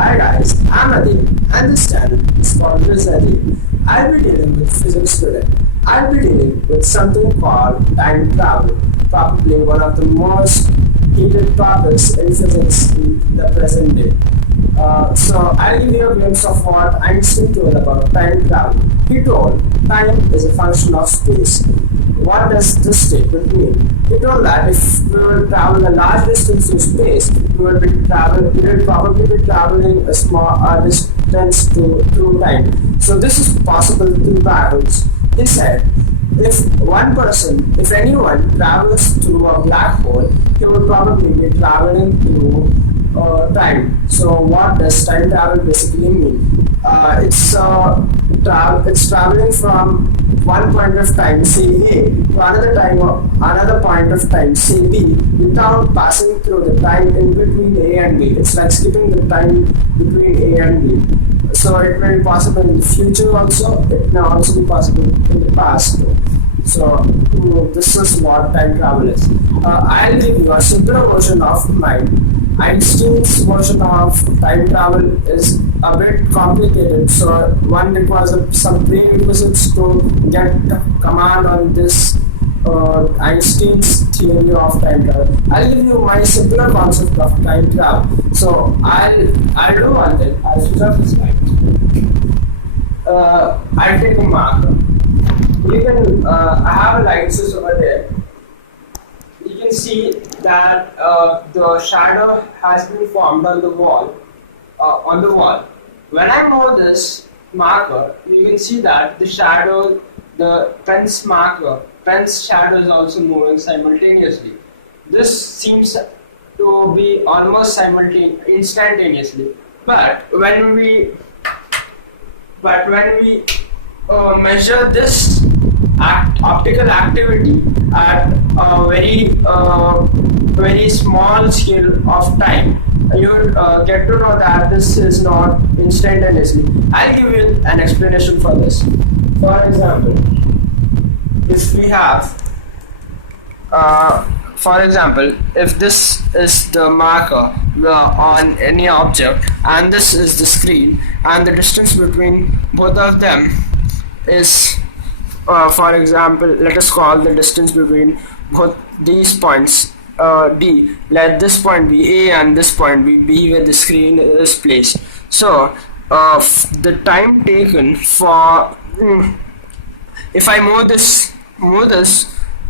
Hi guys, I'm Adil and this channel is called Quiz Adil. I'll be dealing with physics today. I'll be dealing with something called time travel, probably one of the most heated topics in physics in the present day. So I'll give you a glimpse of what Einstein told about time travel. He told time is a function of space. What does this statement mean? He told that if we will travel a large distance in space, we will probably be traveling a small distance through time. So this is possible through parallels. He said, if anyone travels through a black hole, he will probably be traveling through time. So what does time travel basically mean? It's traveling from one point of time, say A, to another point of time, say B, without passing through the time in between A and B. It's like skipping the time between A and B. So it may be possible in the future also. It may also be possible in the past too. So this is what time travel is. I'll give you a simpler version of mine. Einstein's version of time travel is a bit complicated, so one requires some prerequisites to get command on this Einstein's theory of time travel. I'll give you my simpler concept of time travel. So I'll do one thing. I'll switch off this light. I'll take a marker. You can I have a light source over there. You can see that the shadow has been formed on the wall. When I move this marker, you can see that the shadow, the pen's shadow is also moving simultaneously. This seems to be almost instantaneously. But when we measure this optical activity at a very small scale of time, you get to know that this is not instantaneously. I'll give you an explanation for this. For example, if this is the marker on any object and this is the screen, and the distance between both of them is for example, let us call the distance between both these points D. Let this point be A and this point be B, where the screen is placed. So the time taken for if I move this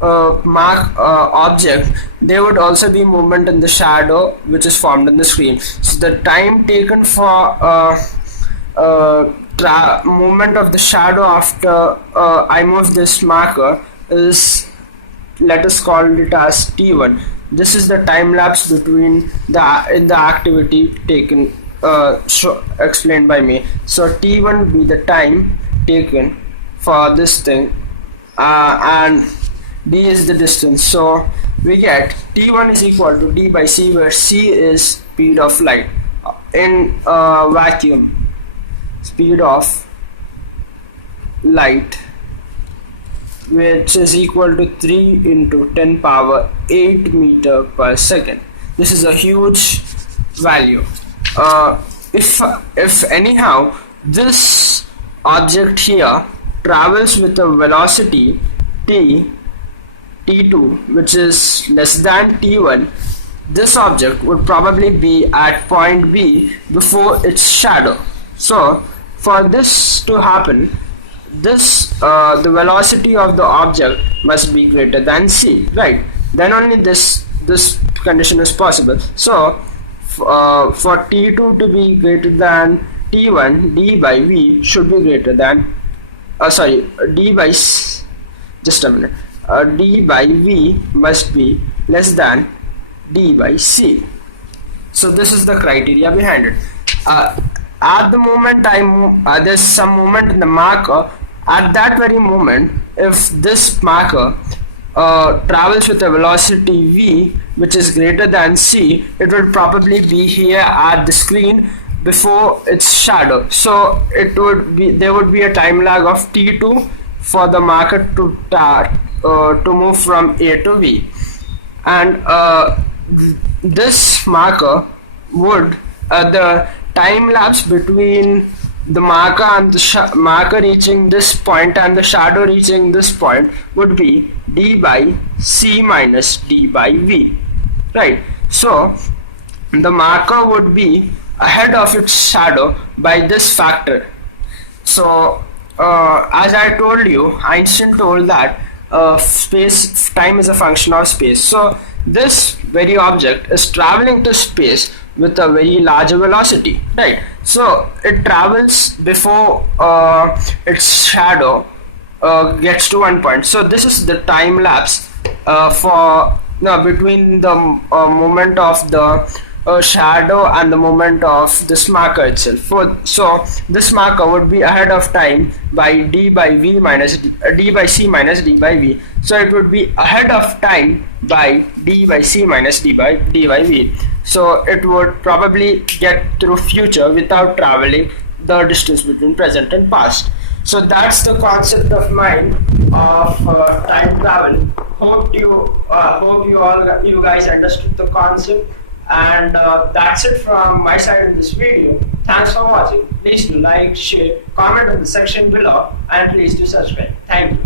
object, there would also be movement in the shadow which is formed in the screen. So the time taken for movement of the shadow after I move this marker is, let us call it as T1. This is the time lapse between the activity taken explained by me. So T1 will be the time taken for this thing and D is the distance. So we get T1 is equal to D by C, where C is speed of light in vacuum. Speed of light, which is equal to 3 into 10 power 8 meter per second. This is a huge value. If anyhow this object here travels with a velocity t2, which is less than t1, this object would probably be at point B before its shadow. So for this to happen, the velocity of the object must be greater than c, right? Then only this condition is possible. So for t2 to be greater than t1, d by v should be greater than d by v must be less than d by c. So this is the criteria behind it. At the moment there's some movement in the marker. At that very moment, if this marker travels with a velocity v which is greater than c, it will probably be here at the screen before its shadow. So there would be a time lag of t2 for the marker to move from A to V, and this marker would the time lapse between the marker and the marker reaching this point and the shadow reaching this point would be d by c minus d by v, right? So the marker would be ahead of its shadow by this factor. So as I told you, Einstein told that time is a function of space. So this very object is traveling to space with a very large velocity, right? So it travels before its shadow gets to one point. So this is the time lapse between the moment of the shadow and the moment of this marker itself. So this marker would be ahead of time by d by c minus d by v. So it would be ahead of time by d by c minus d by v. So it would probably get through future without traveling the distance between present and past. So that's the concept of mine of time travel. Hope you guys understood the concept. And that's it from my side in this video. Thanks for watching. Please do like, share, comment in the section below, and please do subscribe. Thank you.